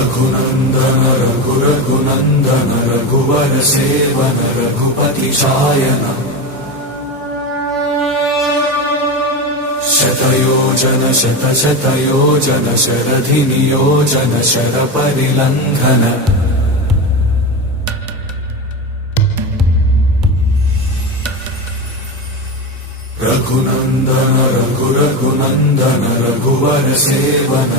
रघुनन्दन रघुरघुनन्दन रघुवर seven Raghupati Shayan शतयोजन शतशतयोजन शरधि नियोजन शरपरिलङ्घन रघुनन्दन रघुरघुनन्दन रघुवर seven